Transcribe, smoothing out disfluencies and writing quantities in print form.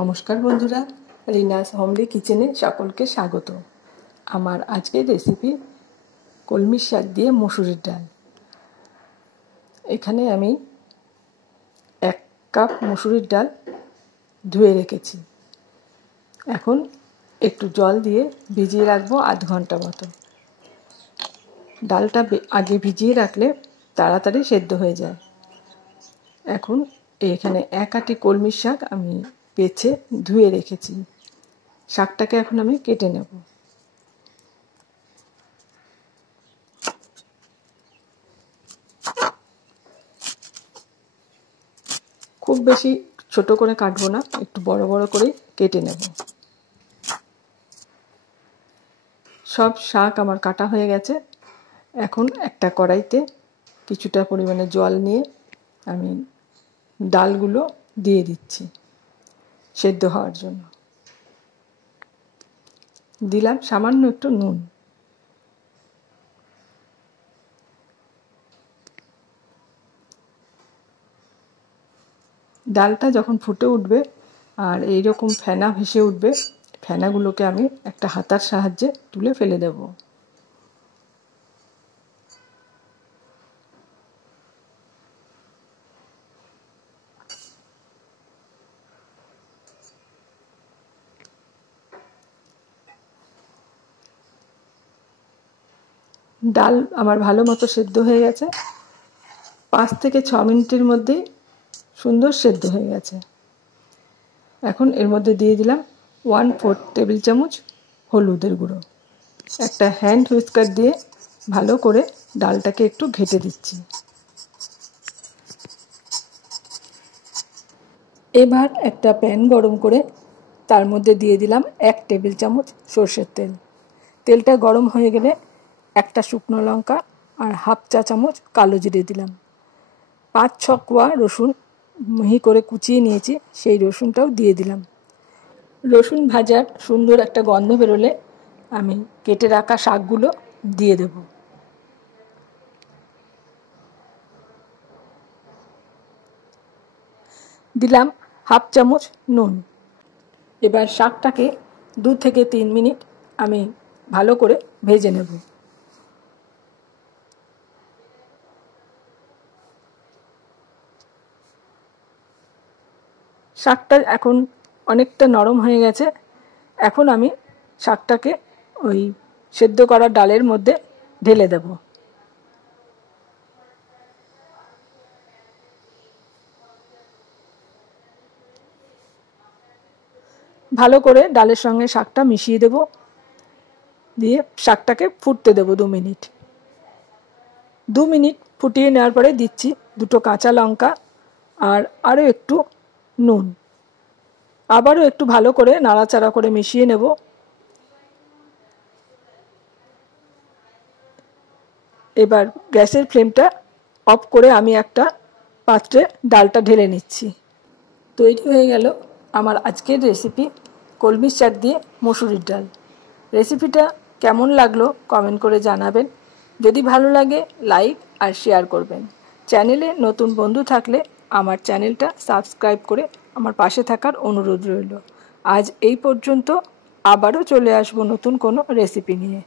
নমস্কার বন্ধুরা, রিনাস হোমলি কিচেনে সকলকে স্বাগত। আমার আজকের রেসিপি কলমি শাক দিয়ে মসুরির ডাল। এখানে আমি 1 কাপ মসুরির ডাল ধুয়ে রেখেছি। এখন একটু জল দিয়ে ভিজিয়ে রাখবো আধ ঘন্টা মতো। ডালটা আগে ভিজিয়ে রাখলে তাড়াতাড়ি সেদ্ধ হয়ে যায়। এখন এখানে 1 আঁটি কলমি শাক আমি বেছে ধুয়ে রেখেছি। শাকটাকে এখন আমি কেটে নেব। খুব বেশি ছোট করে কাটবো না, একটু বড় বড় করে কেটে নেব। সব শাক আমার কাটা হয়ে গেছে। এখন একটা কড়াইতে কিছুটা পরিমাণে জল নিয়ে আমি ডালগুলো দিয়ে দিচ্ছি সেদ্ধ হওয়ার জন্য। দিলাম সামান্য একটু নুন। ডালটা যখন ফুটে উঠবে আর এইরকম ফেনা ভেসে উঠবে, ফেনাগুলোকে আমি একটা হাতার সাহায্যে তুলে ফেলে দেব। ডাল আমার ভালো মতো সেদ্ধ হয়ে গেছে। 5 থেকে 6 মিনিটের মধ্যেই সুন্দর সেদ্ধ হয়ে গেছে। এখন এর মধ্যে দিয়ে দিলাম 1/4 টেবিল চামচ হলুদের গুঁড়ো। একটা হ্যান্ড হুইস্কার দিয়ে ভালো করে ডালটাকে একটু ঘেঁটে দিচ্ছি। এবার একটা প্যান গরম করে তার মধ্যে দিয়ে দিলাম 1 টেবিল চামচ সরষের তেল। তেলটা গরম হয়ে গেলে একটা শুকনো লঙ্কা আর হাফ চা চামচ কালো জিরে দিলাম। 5-6 কোয়া রসুন মিহি করে কুচিয়ে নিয়েছি, সেই রসুনটাও দিয়ে দিলাম। রসুন ভাজার সুন্দর একটা গন্ধ বেরোলে আমি কেটে রাখা শাকগুলো দিয়ে দেব। দিলাম হাফ চামচ নুন। এবার শাকটাকে 2 থেকে 3 মিনিট আমি ভালো করে ভেজে নেব। শাকটা এখন অনেকটা নরম হয়ে গেছে। এখন আমি শাকটাকে ওই সেদ্ধ করা ডালের মধ্যে ঢেলে দেব। ভালো করে ডালের সঙ্গে শাকটা মিশিয়ে দেব, দিয়ে শাকটাকে ফুটতে দেব 2 মিনিট। 2 মিনিট ফুটিয়ে নেওয়ার পরে দিচ্ছি 2 কাঁচা লঙ্কা আর আরও একটু নুন। আবারও একটু ভালো করে নাড়াচাড়া করে মিশিয়ে নেব। এবার গ্যাসের ফ্লেমটা অফ করে আমি একটা পাত্রে ডালটা ঢেলে নিচ্ছি। তৈরি হয়ে গেল আমার আজকের রেসিপি কলমি শাক দিয়ে মসুরির ডাল। রেসিপিটা কেমন লাগলো কমেন্ট করে জানাবেন। যদি ভালো লাগে লাইক আর শেয়ার করবেন। চ্যানেলে নতুন বন্ধু থাকলে আমার চ্যানেলটা সাবস্ক্রাইব করে আমার পাশে থাকার অনুরোধ রইল। আজ এই পর্যন্ত, আবারও চলে আসবো নতুন কোনো রেসিপি নিয়ে।